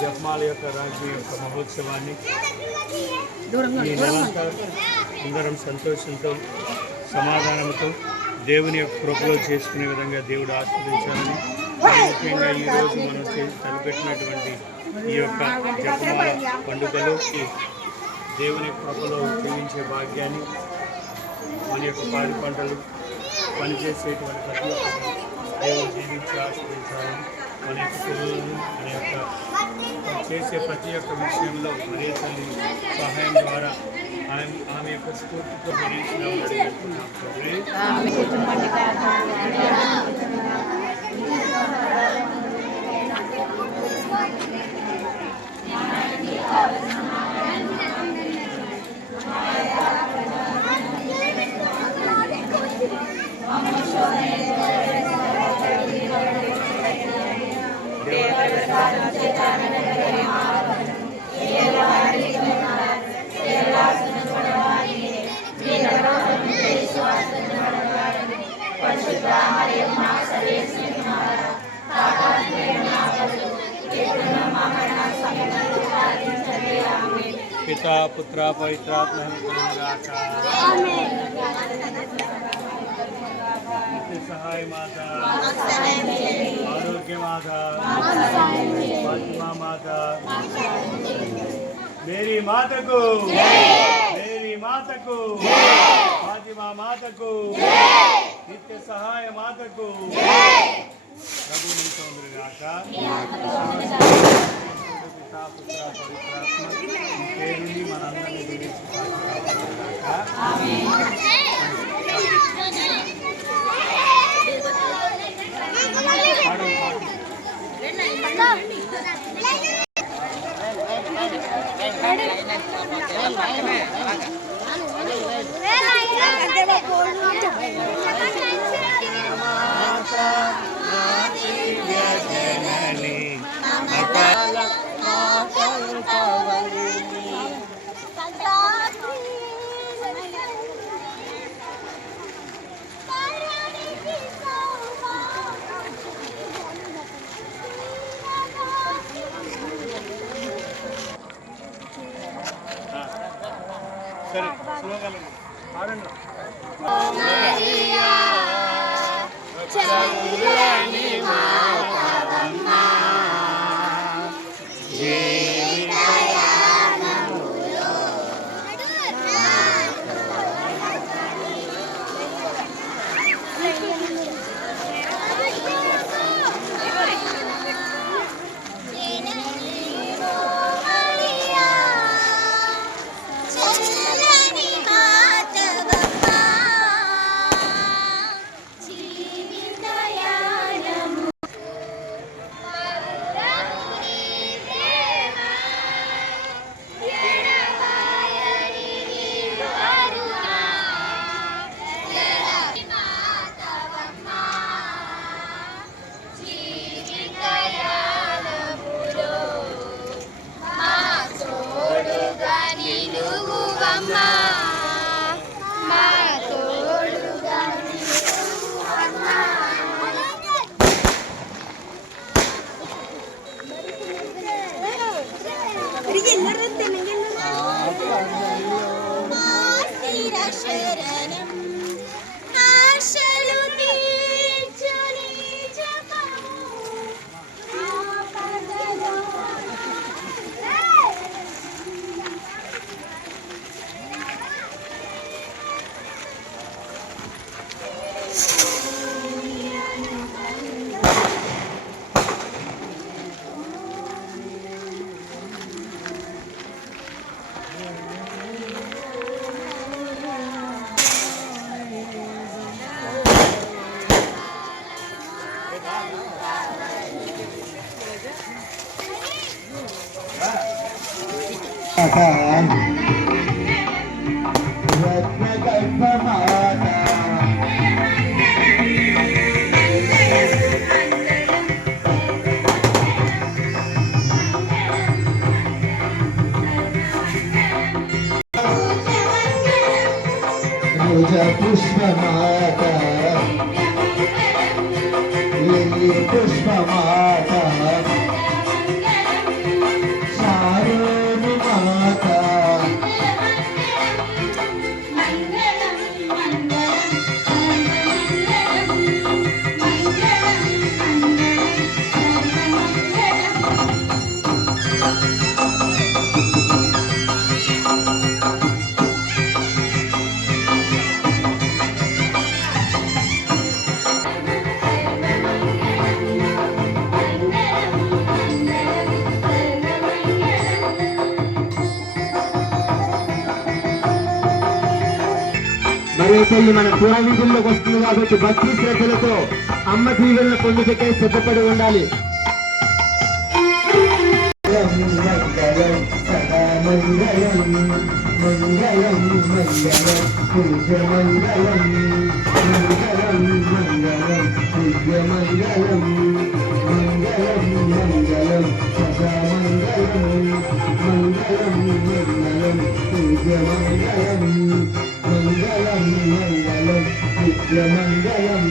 జపమాల యొక్క రాజ్యం యొక్క మహోత్సవాన్ని ఈ నెలంతా అందరం సంతోషంతో సమాధానంతో దేవుని యొక్క కృపలో చేసుకునే విధంగా దేవుడు ఆశీర్వదించాలని, ముఖ్యంగా ఈరోజు మనం తలపెట్టినటువంటి ఈ యొక్క జపమాల పండుగలో దేవుని కృపలో జీవించే భాగ్యాన్ని, మన యొక్క పాడి పంటలు పనిచేసేటువంటి ప్రతి ఒక్కరిని దేవుడు జీవించి ఆశ్రయించాలని, మన యొక్క పిల్లలను మన యొక్క చేసే ప్రతి ఒక్క విషయంలో మరే తల్లి సహాయం ద్వారా ఆమె యొక్క స్ఫూర్తితో पिता पुत्र पवित्रात्मा नित्य सहाय माता, आरोग्य माता, फातिमा माता, मेरी माता को, मेरी माता को, फातिमा माता को, नित्य सहाय माता को प्रभु निसौंदर्याका पिता पुत्र पवित्रात्मा పేరుని మనందరినీ సరే స్లోగన్ పాడండి. पुष्पमाता पुष्पमाता తల్లి మన పురవీధుల్లోకి వస్తుంది కాబట్టి భక్తి శ్రద్ధలతో అమ్మ దీవెనలు పొందుటకే సిద్ధపడి ఉండాలి. మంగళం మంగళం పూజ మంగళం మంగళం మంగళం పూజ మంగళం మంగళం మంగళం సదా మంగళం మంగళం మంగళం పూజ మంగళం మంగళం మంగళం పూజ మంగళం